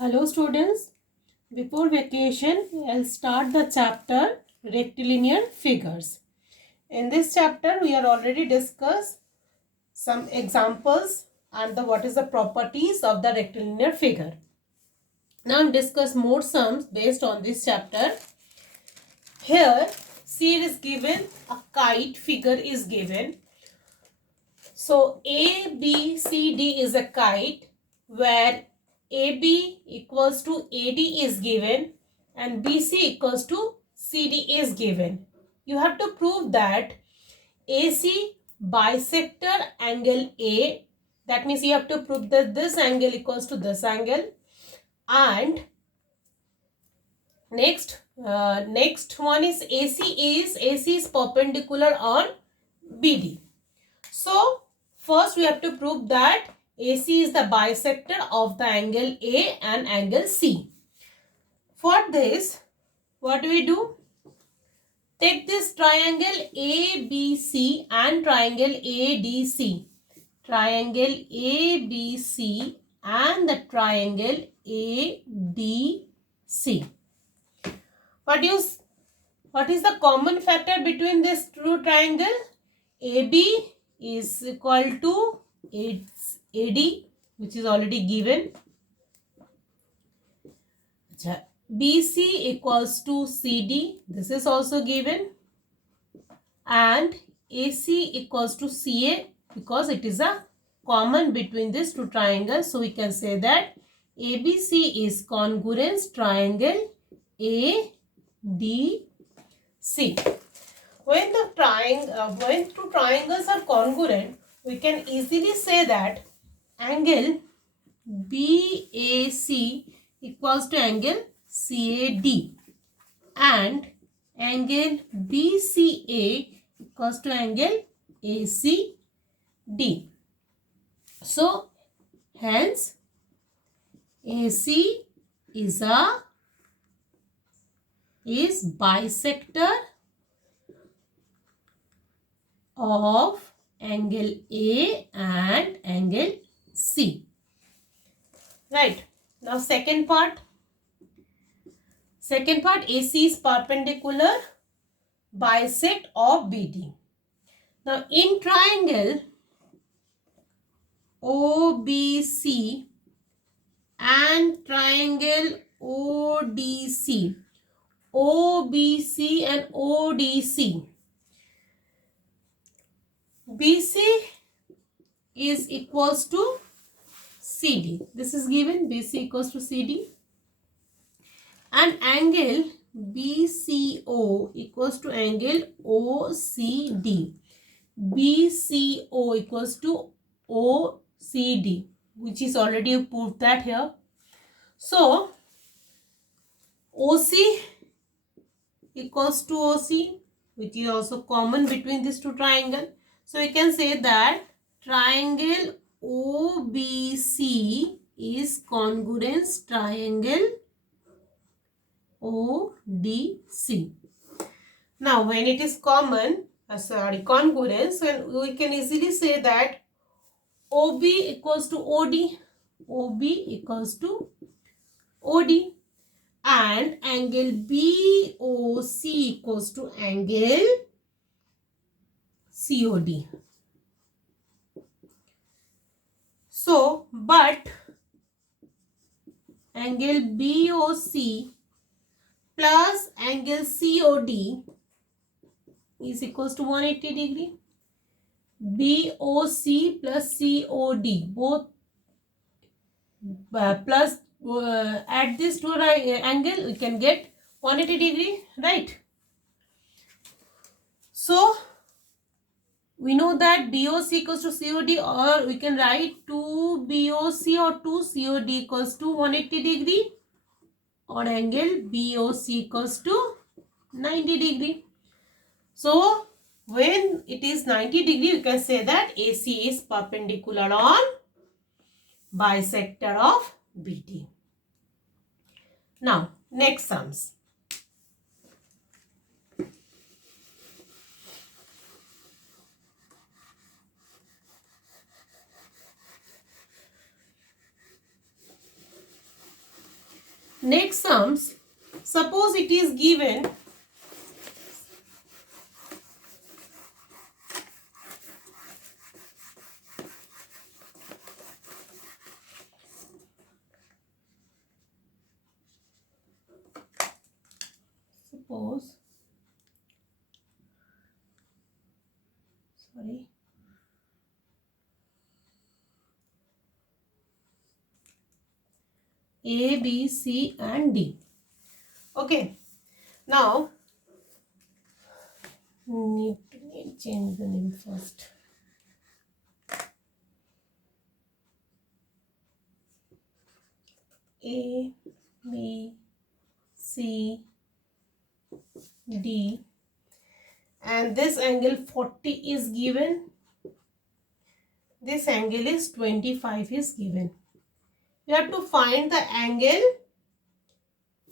Hello students, before vacation I'll start the chapter rectilinear figures. In this chapter we are already discussed some examples and what is the properties of the rectilinear figure. Now discuss more sums based on this chapter. Here C is given, a kite figure is given. So A, B, C, D is a kite where AB equals to AD is given and BC equals to CD is given. You have to prove that AC bisector angle A, that means you have to prove that this angle equals to this angle, and next one is AC is perpendicular on BD. So first we have to prove that AC is the bisector of the angle A and angle C. For this, what do we do? Take this triangle ABC and triangle ADC. Triangle ABC and the triangle ADC. What is the common factor between this two triangle? AB is equal to AD, which is already given. BC equals to CD, this is also given, and AC equals to CA because it is a common between these two triangles. So we can say that ABC is congruence triangle ADC. When two triangles are congruent, we can easily say that angle BAC equals to angle CAD and angle BCA equals to angle ACD. So hence AC is bisector of angle A and angle C. Right. Now second part AC is perpendicular bisect of BD. Now in triangle OBC and triangle ODC and ODC, BC is equals to CD. This is given, BC equals to CD, and angle BCO equals to angle OCD. BCO equals to OCD, which is already proved that here. So OC equals to OC, which is also common between these two triangles. So we can say that triangle OBC is congruence triangle ODC. Now when it is congruence, we can easily say that OB equals to OD, OB equals to OD, and angle BOC equals to angle COD. So, but angle BOC plus angle COD is equals to 180 degree. BOC plus COD both plus at this two angle we can get 180 degree, right? So we know that BOC equals to COD, or we can write 2 BOC or 2 COD equals to 180 degree, or angle BOC equals to 90 degree. So when it is 90 degree, we can say that AC is perpendicular on bisector of BD. Now next sums. Next sums. Suppose it is given A, B, C and D. Okay. Now, need to change the name first. A, B, C, D, and this angle 40 is given. This angle is 25 is given. You have to find the angle.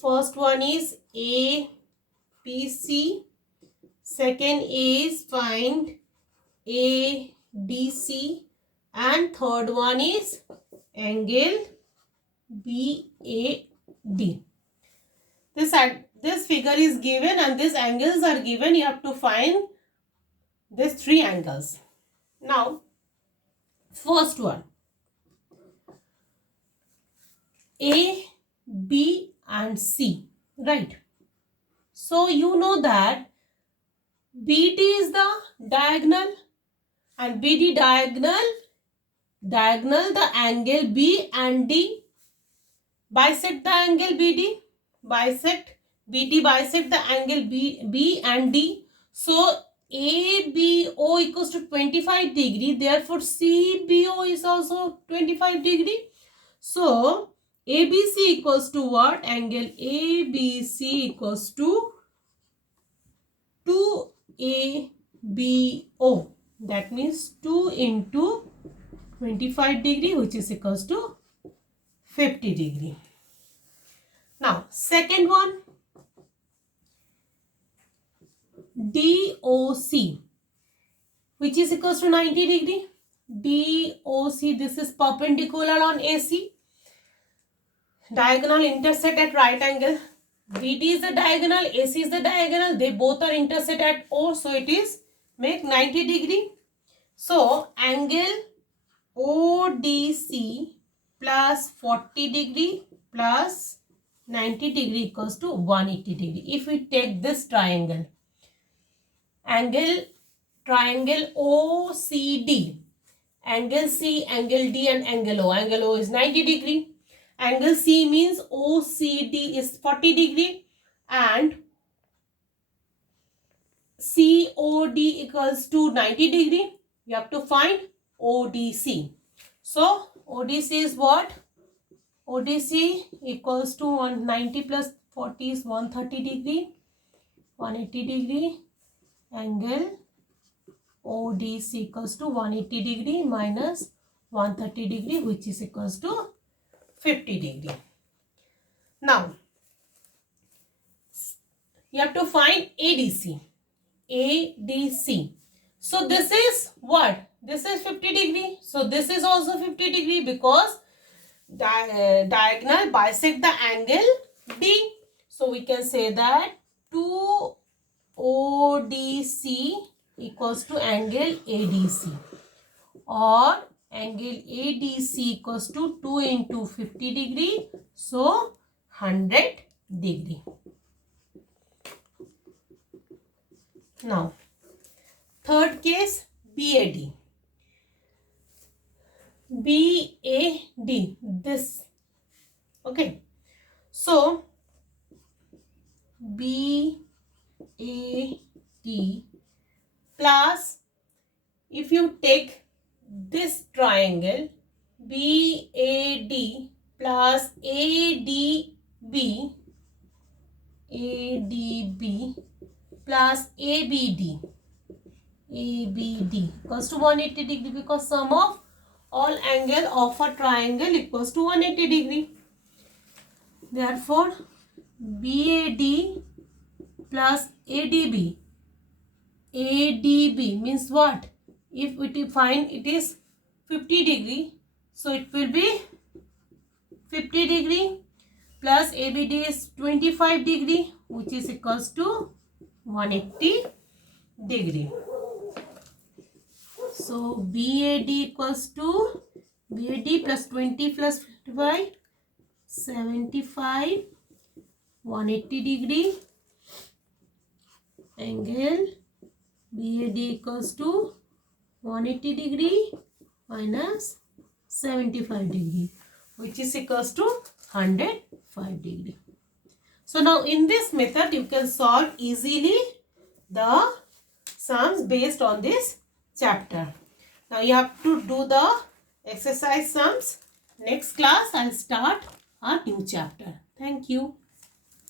First one is ABC. Second is find ADC. And third one is angle BAD. This figure is given and these angles are given. You have to find these three angles. Now, first one, A, B and C, right? So, you know that BD is the diagonal and BD diagonal the angle B and D. Bisect the angle BD. BD bisect the angle B and D. So, ABO equals to 25 degree. Therefore, CBO is also 25 degree. So, ABC equals to what? Angle ABC equals to 2ABO. That means 2 into 25 degree, which is equals to 50 degree. Now, second one, DOC, which is equals to 90 degree. DOC, this is perpendicular on AC. Diagonal intersect at right angle. BD is the diagonal, AC is the diagonal. They both are intersect at O, so it is make 90 degree. So, angle ODC plus 40 degree plus 90 degree equals to 180 degree. If we take this triangle OCD, angle C, angle D and angle O. Angle O is 90 degree. Angle C means OCD is 40 degree and COD equals to 90 degree. You have to find ODC. So, ODC is what? ODC equals to 190 plus 40 is 130 degree. 180 degree. Angle ODC equals to 180 degree minus 130 degree, which is equals to 50 degree. Now, you have to find ADC. ADC. So, this is what? This is 50 degree. So, this is also 50 degree because diagonal bisect the angle D. So, we can say that 2 ODC equals to angle ADC, or angle ADC equals to 2 into 50 degree, so 100 degree. Now, third case, BAD. BAD, this. Okay. So, BAD plus, if you take this triangle, BAD plus ADB plus ABD equals to 180 degree, because sum of all angle of a triangle equals to 180 degree. Therefore, BAD plus ADB means what? If we find it is 50 degree, so it will be 50 degree. plus ABD is 25 degree, which is equals to 180 degree. So BAD equals to BAD plus 20 plus 55, 75, 180 degree. Angle BAD equals to 180 degree minus 75 degree, which is equals to 105 degree. So now in this method you can solve easily the sums based on this chapter. Now you have to do the exercise sums. Next class I'll start a new chapter. Thank you.